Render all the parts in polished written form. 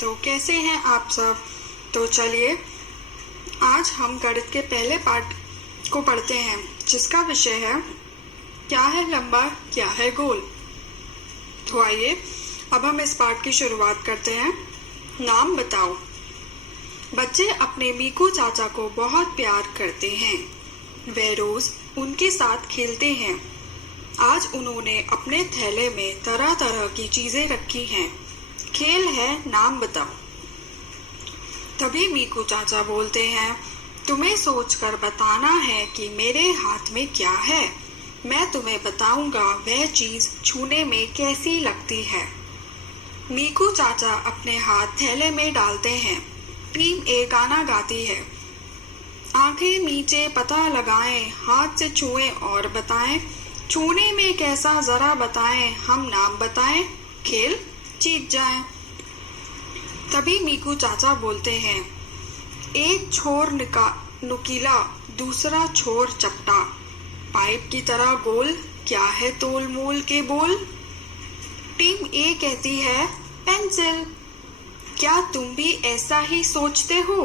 तो कैसे हैं आप सब। तो चलिए आज हम गणित के पहले पाठ को पढ़ते हैं, जिसका विषय है क्या है लंबा क्या है गोल। तो आइए अब हम इस पाठ की शुरुआत करते हैं। नाम बताओ। बच्चे अपने मीकू चाचा को बहुत प्यार करते हैं। वे रोज उनके साथ खेलते हैं। आज उन्होंने अपने थैले में तरह तरह की चीजें रखी हैं। खेल है नाम बताओ। तभी मीकू चाचा बोलते हैं, तुम्हें सोचकर बताना है कि मेरे हाथ में क्या है। मैं तुम्हें बताऊंगा वह चीज छूने में कैसी लगती है। मीकू चाचा अपने हाथ थैले में डालते हैं। टीम ए गाना गाती है। आंखें नीचे पता लगाएं, हाथ से छुएं और बताएं, छूने में कैसा जरा बताएं, हम नाम बताएं, खेल जीत जाएं। तभी मीकू चाचा बोलते हैं, एक छोर नुकीला दूसरा छोर चपटा, पाइप की तरह गोल, क्या है तोल मोल के बोल। टीम ए कहती है पेंसिल। क्या तुम भी ऐसा ही सोचते हो?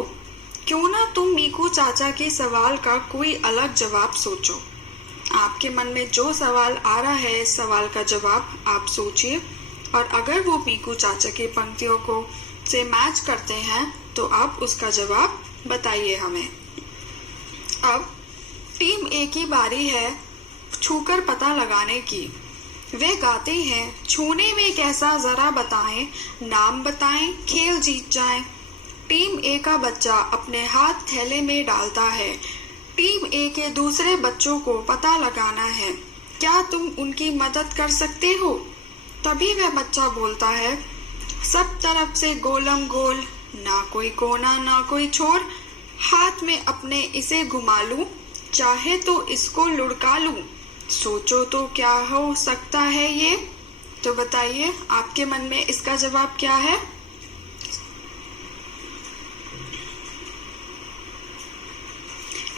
क्यों ना तुम मीकू चाचा के सवाल का कोई अलग जवाब सोचो। आपके मन में जो सवाल आ रहा है, इस सवाल का जवाब आप सोचिए, और अगर वो मीकू चाचा की पंक्तियों को से मैच करते हैं तो आप उसका जवाब बताइए हमें। अब टीम ए की बारी है छूकर पता लगाने की। वे गाते हैं, छूने में कैसा जरा बताएं, नाम बताएं, खेल जीत जाएं। टीम ए का बच्चा अपने हाथ थैले में डालता है। टीम ए के दूसरे बच्चों को पता लगाना है। क्या तुम उनकी मदद कर सकते हो? तभी वह बच्चा बोलता है, सब तरफ से गोलम गोल, ना कोई कोना ना कोई छोर, हाथ में अपने इसे घुमा लूं, चाहे तो इसको लुढ़का लूं, सोचो तो क्या हो सकता है ये। तो बताइए आपके मन में इसका जवाब क्या है।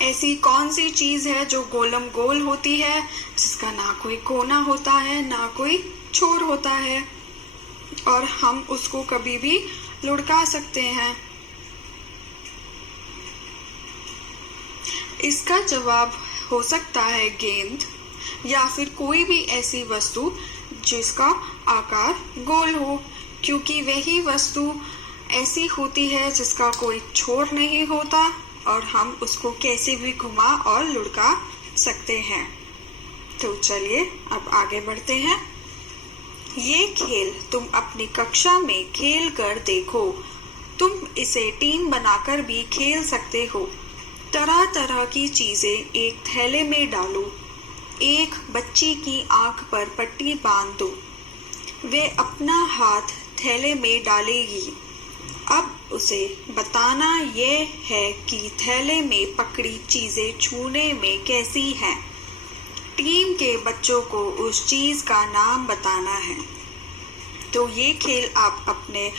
ऐसी कौन सी चीज है जो गोलम गोल होती है, जिसका ना कोई कोना होता है ना कोई छोर होता है, और हम उसको कभी भी लुढ़का सकते हैं। इसका जवाब हो सकता है गेंद, या फिर कोई भी ऐसी वस्तु जिसका आकार गोल हो, क्योंकि वही वस्तु ऐसी होती है जिसका कोई छोर नहीं होता और हम उसको कैसे भी घुमा और लुढ़का सकते हैं। तो चलिए अब आगे बढ़ते हैं। ये खेल तुम अपनी कक्षा में खेल कर देखो। तुम इसे टीम बनाकर भी खेल सकते हो। तरह तरह की चीजें एक थैले में डालो। एक बच्ची की आंख पर पट्टी बांध दो। वे अपना हाथ थैले में डालेगी। अब उसे बताना ये है कि थैले में पकड़ी चीजें छूने में कैसी हैं। टीम के बच्चों को उस चीज का नाम बताना है। तो ये खेल आप अपने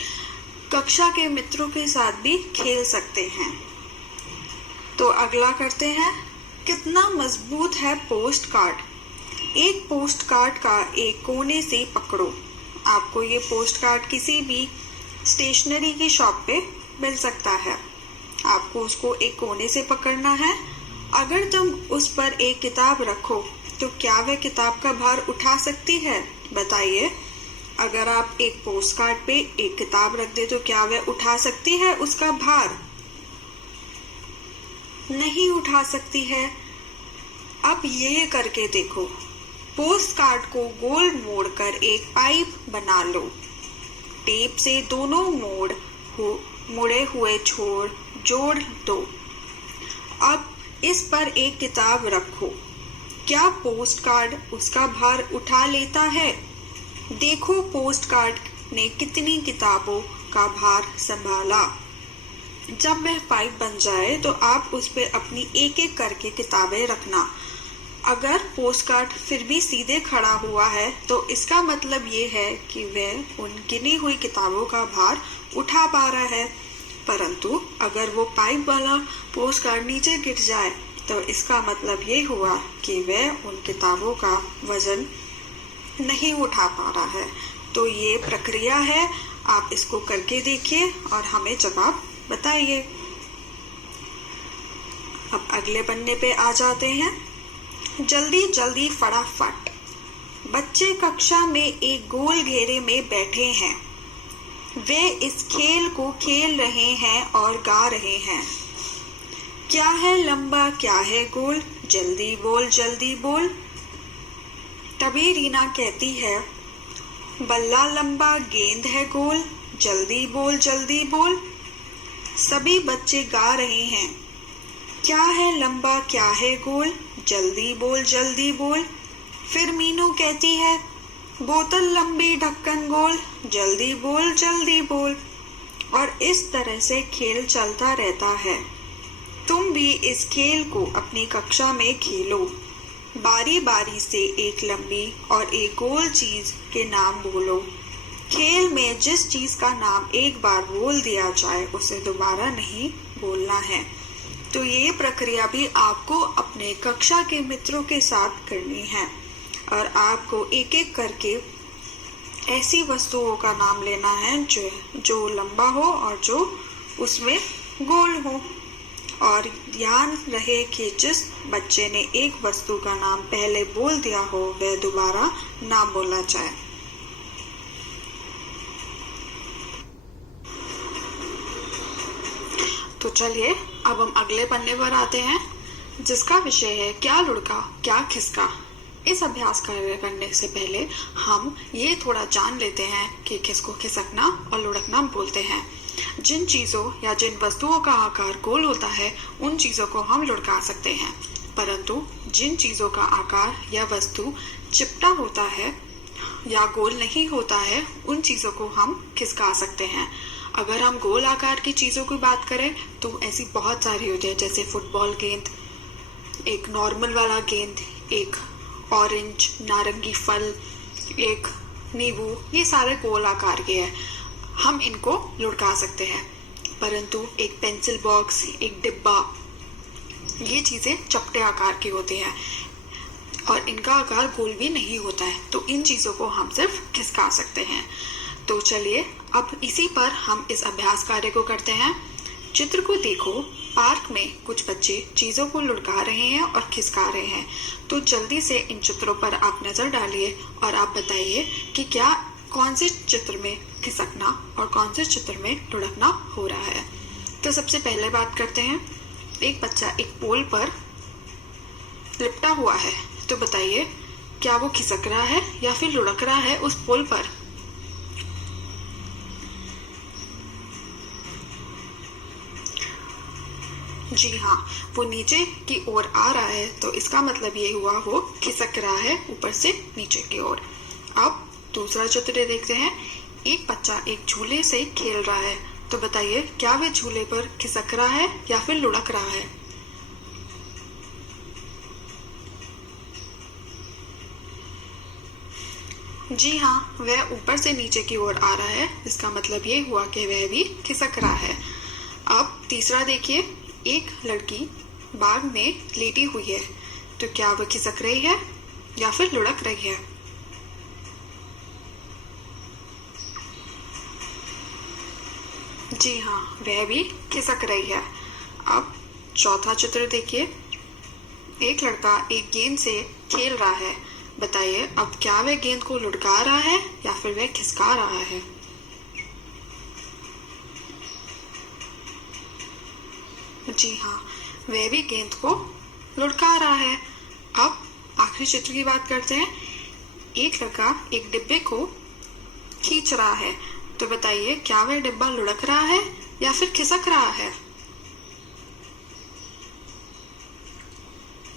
कक्षा के मित्रों के साथ भी खेल सकते हैं। तो अगला करते हैं, कितना मजबूत है पोस्ट कार्ड। एक पोस्ट कार्ड का एक कोने से पकड़ो। आपको ये पोस्ट कार्ड किसी भी स्टेशनरी की शॉप पे मिल सकता है। आपको उसको एक कोने से पकड़ना है। अगर तुम उस पर एक किताब रखो तो क्या वह किताब का भार उठा सकती है? बताइए। अगर आप एक पोस्ट कार्ड पे एक किताब रख दे तो क्या वह उठा सकती है उसका भार? नहीं उठा सकती है। अब ये करके देखो, पोस्ट कार्ड को गोल मोड़कर एक पाइप बना लो। टेप से दोनों मुड़े हुए छोर जोड़ दो। अब इस पर एक किताब रखो। क्या पोस्ट कार्ड उसका भार उठा लेता है? देखो पोस्ट कार्ड ने कितनी किताबों का भार संभाला। जब वह पाइप बन जाए तो आप उस पर अपनी एक एक करके किताबें रखना। अगर पोस्ट कार्ड फिर भी सीधे खड़ा हुआ है तो इसका मतलब ये है कि वह उन गिनी हुई किताबों का भार उठा पा रहा है। परंतु अगर वो पाइप वाला पोस्ट कार्ड नीचे गिर जाए तो इसका मतलब ये हुआ कि वह उन किताबों का वजन नहीं उठा पा रहा है। तो ये प्रक्रिया है आप इसको करके देखिए और हमें जवाब बताइए। अब अगले पन्ने पे आ जाते हैं। जल्दी जल्दी फटाफट। बच्चे कक्षा में एक गोल घेरे में बैठे हैं। वे इस खेल को खेल रहे हैं और गा रहे हैं। क्या है लंबा, क्या है गोल, जल्दी बोल जल्दी बोल। तभी रीना कहती है, बल्ला लंबा गेंद है गोल, जल्दी बोल जल्दी बोल। सभी बच्चे गा रहे हैं, क्या है लंबा, क्या है गोल, जल्दी बोल जल्दी बोल। फिर मीनू कहती है, बोतल लंबी ढक्कन गोल, जल्दी बोल जल्दी बोल। और इस तरह से खेल चलता रहता है। तुम भी इस खेल को अपनी कक्षा में खेलो। बारी बारी से एक लंबी और एक गोल चीज के नाम बोलो। खेल में जिस चीज का नाम एक बार बोल दिया जाए उसे दोबारा नहीं बोलना है। तो ये प्रक्रिया भी आपको अपने कक्षा के मित्रों के साथ करनी है और आपको एक एक करके ऐसी वस्तुओं का नाम लेना है जो लंबा हो और जो उसमें गोल हो। और ध्यान रहे कि जिस बच्चे ने एक वस्तु का नाम पहले बोल दिया हो वह दोबारा ना बोला जाए। तो चलिए अब हम अगले पन्ने पर आते हैं, जिसका विषय है क्या लुढ़का क्या खिसका। इस अभ्यास करने से पहले हम ये थोड़ा जान लेते हैं कि किसको खिसकना और लुढ़कना बोलते हैं। जिन चीजों या जिन वस्तुओं का आकार गोल होता है उन चीजों को हम लुढ़का सकते हैं, परंतु जिन चीजों का आकार या वस्तु चिपटा होता है या गोल नहीं होता है उन चीजों को हम खिसका सकते हैं। अगर हम गोल आकार की चीजों की बात करें तो ऐसी बहुत सारी होती है, जैसे फुटबॉल गेंद, एक नॉर्मल वाला गेंद, एक ऑरेंज नारंगी फल, एक नींबू, ये सारे गोल आकार के हैं। हम इनको लुढ़का सकते हैं, परंतु एक पेंसिल बॉक्स, एक डिब्बा, ये चीजें चपटे आकार की होती हैं और इनका आकार गोल भी नहीं होता है, तो इन चीजों को हम सिर्फ खिसका सकते हैं। तो चलिए अब इसी पर हम इस अभ्यास कार्य को करते हैं। चित्र को देखो, पार्क में कुछ बच्चे चीजों को लुढ़का रहे हैं और खिसका रहे हैं। तो जल्दी से इन चित्रों पर आप नजर डालिए और आप बताइए कि क्या कौन से चित्र में खिसकना और कौन से चित्र में लुढ़कना हो रहा है। तो सबसे पहले बात करते हैं, एक बच्चा एक पोल पर लिपटा हुआ है। तो बताइए क्या वो खिसक रहा है या फिर लुढ़क रहा है उस पोल पर। जी हाँ, वो नीचे की ओर आ रहा है, तो इसका मतलब ये हुआ वो खिसक रहा है ऊपर से नीचे की ओर। अब दूसरा चित्र देखते हैं, एक बच्चा एक झूले से खेल रहा है। तो बताइए क्या वह झूले पर खिसक रहा है या फिर लुढ़क रहा है। जी हाँ, वह ऊपर से नीचे की ओर आ रहा है, इसका मतलब ये हुआ कि वह भी खिसक रहा है। अब तीसरा देखिए, एक लड़की बाग में लेटी हुई है। तो क्या वह खिसक रही है या फिर लुढ़क रही है। जी हाँ, वह भी खिसक रही है। अब चौथा चित्र देखिए, एक लड़का एक गेंद से खेल रहा है। बताइए अब क्या वह गेंद को लुढ़का रहा है या फिर वह खिसका रहा है। जी हाँ, वह भी गेंद को लुढ़का रहा है। अब आखिरी चित्र की बात करते हैं, एक लड़का एक डिब्बे को खींच रहा है। तो बताइए क्या वह डिब्बा लुढ़क रहा है या फिर खिसक रहा है।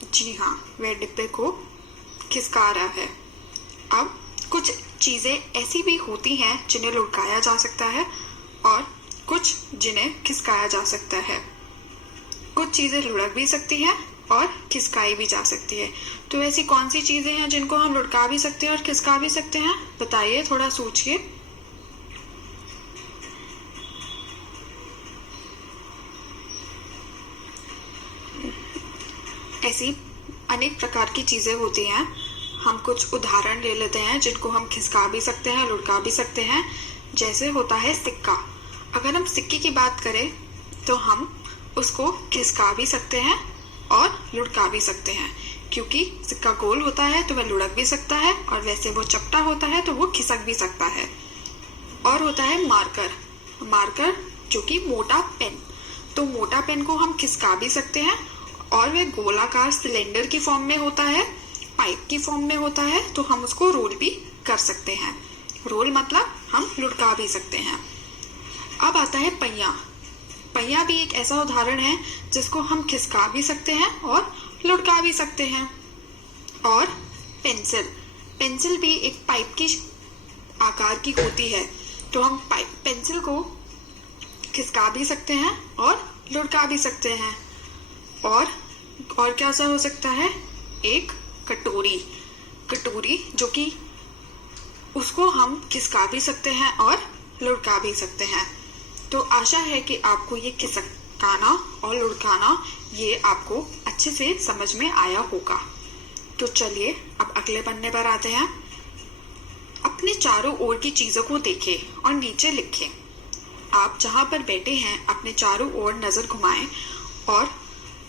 जी हाँ, वह डिब्बे को खिसका रहा है। अब कुछ चीजें ऐसी भी होती हैं जिन्हें लुढ़काया जा सकता है और कुछ जिन्हें खिसकाया जा सकता है। कुछ चीजें लुढ़क भी सकती हैं और खिसकाई भी जा सकती है। तो ऐसी कौन सी चीजें हैं जिनको हम लुढ़का भी सकते हैं और खिसका भी सकते हैं, बताइए, थोड़ा सोचिए। ऐसी अनेक प्रकार की चीजें होती हैं। हम कुछ उदाहरण ले लेते हैं जिनको हम खिसका भी सकते हैं, लुढ़का भी सकते हैं। जैसे होता है सिक्का। अगर हम सिक्के की बात करें तो हम उसको खिसका भी सकते हैं और लुढ़का भी सकते हैं, क्योंकि सिक्का गोल होता है तो वह लुढ़क भी सकता है, और वैसे वो चपटा होता है तो वो खिसक भी सकता है। और होता है मार्कर। मार्कर जो कि मोटा पेन, तो मोटा पेन को हम खिसका भी सकते हैं, और वह गोलाकार सिलेंडर की फॉर्म में होता है, पाइप की फॉर्म में होता है, तो हम उसको रोल भी कर सकते हैं। रोल मतलब हम लुढ़का भी सकते हैं। अब आता है पहिया। पहिया भी एक ऐसा उदाहरण है जिसको हम खिसका भी सकते हैं और लुढ़का भी सकते हैं। और पेंसिल। पेंसिल भी एक पाइप की आकार की होती है, तो हम पेंसिल को खिसका भी सकते हैं और लुढ़का भी सकते हैं। और क्या सा हो सकता है, एक कटोरी। कटोरी जो कि उसको हम खिसका भी सकते हैं और लुढ़का भी सकते हैं। तो आशा है कि आपको ये खिसकाना और लुढ़काना ये आपको अच्छे से समझ में आया होगा। तो चलिए अब अगले पन्ने पर आते हैं। अपने चारों ओर की चीजों को देखें और नीचे लिखें। आप जहां पर बैठे हैं अपने चारों ओर नजर घुमाएं और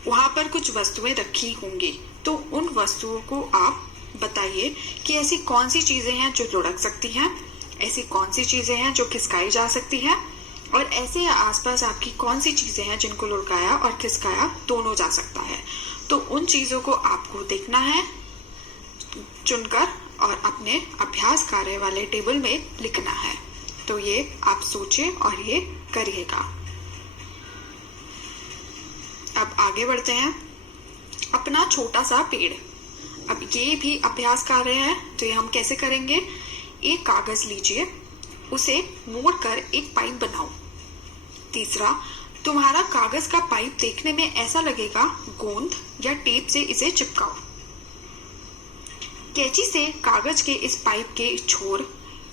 वहां पर कुछ वस्तुएं रखी होंगी, तो उन वस्तुओं को आप बताइए कि ऐसी कौन सी चीजें हैं जो लुढ़क सकती हैं, ऐसी कौन सी चीजें हैं जो खिसकाई जा सकती हैं, और ऐसे आसपास आपकी कौन सी चीजें हैं जिनको लुढ़काया और खिसकाया दोनों जा सकता है। तो उन चीजों को आपको देखना है चुनकर और अपने अभ्यास कार्य वाले टेबल में लिखना है। तो ये आप सोचें और ये करिएगा। अब आगे बढ़ते हैं। अपना छोटा सा पेड़। अब ये भी अभ्यास कार्य है, तो ये हम कैसे करेंगे। एक कागज लीजिए, उसे मोड़कर एक पाइप बनाओ। तीसरा, तुम्हारा कागज का पाइप देखने में ऐसा लगेगा गोंद या टेप से इसे चिपकाओ। कैंची से कागज के इस पाइप के छोर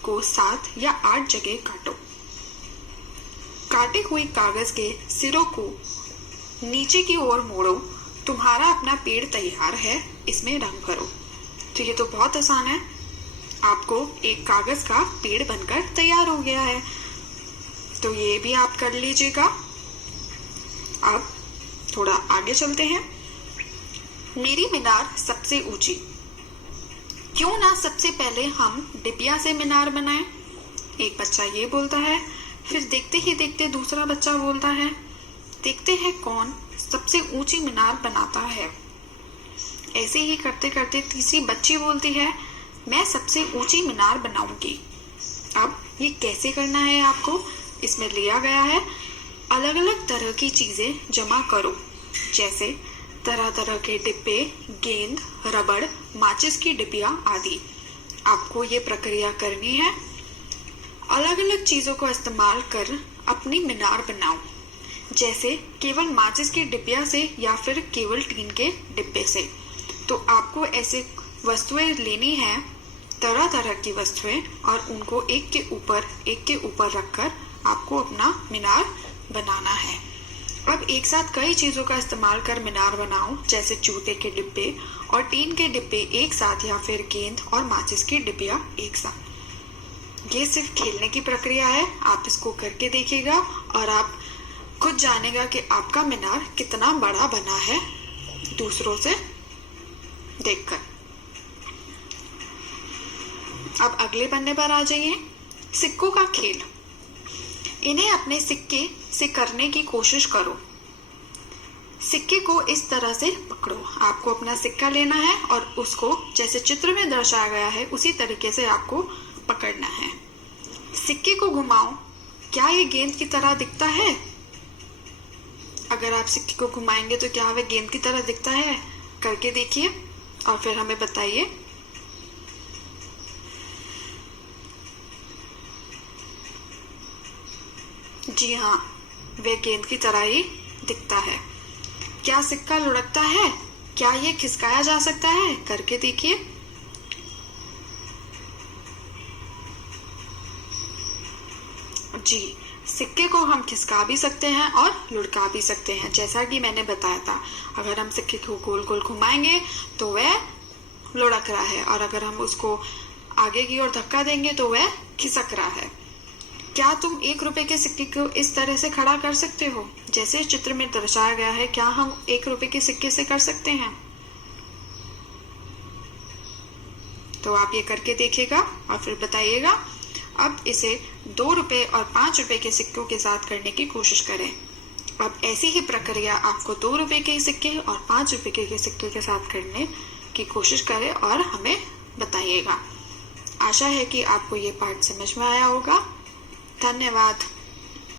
को 7 या 8 जगह काटो। काटे हुए कागज के सिरों को नीचे की ओर मोड़ो। तुम्हारा अपना पेड़ तैयार है, इसमें रंग भरो। तो ये तो बहुत आसान है। आपको एक कागज का पेड़ बनकर तैयार हो गया है, तो ये भी आप कर लीजिएगा। अब थोड़ा आगे चलते हैं। मेरी मीनार सबसे ऊंची। क्यों ना सबसे पहले हम डिबिया से मीनार बनाएं। एक बच्चा ये बोलता है, फिर देखते ही देखते दूसरा बच्चा बोलता है, देखते हैं कौन सबसे ऊंची मीनार बनाता है। ऐसे ही करते करते तीसरी बच्ची बोलती है, मैं सबसे ऊंची मीनार बनाऊंगी। अब ये कैसे करना है आपको, इसमें लिया गया है अलग अलग तरह की चीजें जमा करो, जैसे तरह तरह के डिब्बे, गेंद, रबड़, माचिस की डिबिया आदि। आपको ये प्रक्रिया करनी है। अलग अलग चीजों को इस्तेमाल कर अपनी मीनार बनाओ, जैसे केवल माचिस की डिबिया से या फिर केवल टीन के डिब्बे से। तो आपको ऐसे वस्तुएं लेनी है, तरह तरह की वस्तुएं, और उनको एक के ऊपर रखकर आपको अपना मीनार बनाना है। अब एक साथ कई चीजों का इस्तेमाल कर मीनार बनाओ, जैसे जूते के डिब्बे और टीन के डिब्बे एक साथ, या फिर गेंद और माचिस की डिबिया एक साथ। ये सिर्फ खेलने की प्रक्रिया है, आप इसको करके देखिएगा और आप खुद जानेगा कि आपका मीनार कितना बड़ा बना है दूसरों से देखकर। अब अगले पन्ने पर आ जाइए। सिक्कों का खेल। इन्हें अपने सिक्के से करने की कोशिश करो। सिक्के को इस तरह से पकड़ो। आपको अपना सिक्का लेना है और उसको जैसे चित्र में दर्शाया गया है उसी तरीके से आपको पकड़ना है। सिक्के को घुमाओ। क्या ये गेंद की तरह दिखता है? अगर आप सिक्के को घुमाएंगे तो क्या वह गेंद की तरह दिखता है? करके देखिए और फिर हमें बताइए। जी हाँ, वह गेंद की तरह ही दिखता है। क्या सिक्का लुढ़कता है? क्या ये खिसकाया जा सकता है? करके देखिए। जी, सिक्के को हम खिसका भी सकते हैं और लुढ़का भी सकते हैं, जैसा कि मैंने बताया था। अगर हम सिक्के को गोल गोल घुमाएंगे तो वह लुढ़क रहा है, और अगर हम उसको आगे की ओर धक्का देंगे तो वह खिसक रहा है। क्या तुम 1 रुपए के सिक्के को इस तरह से खड़ा कर सकते हो जैसे इस चित्र में दर्शाया गया है? क्या हम 1 रुपए के सिक्के से कर सकते हैं? तो आप ये करके देखिएगा और फिर बताइएगा। अब इसे 2 रुपए और 5 रुपए के सिक्कों के साथ करने की कोशिश करें। अब ऐसी ही प्रक्रिया आपको 2 रुपए के सिक्के और 5 रुपए के सिक्के के साथ करने की कोशिश करें और हमें बताइएगा। आशा है कि आपको ये पाठ समझ में आया होगा। धन्यवाद।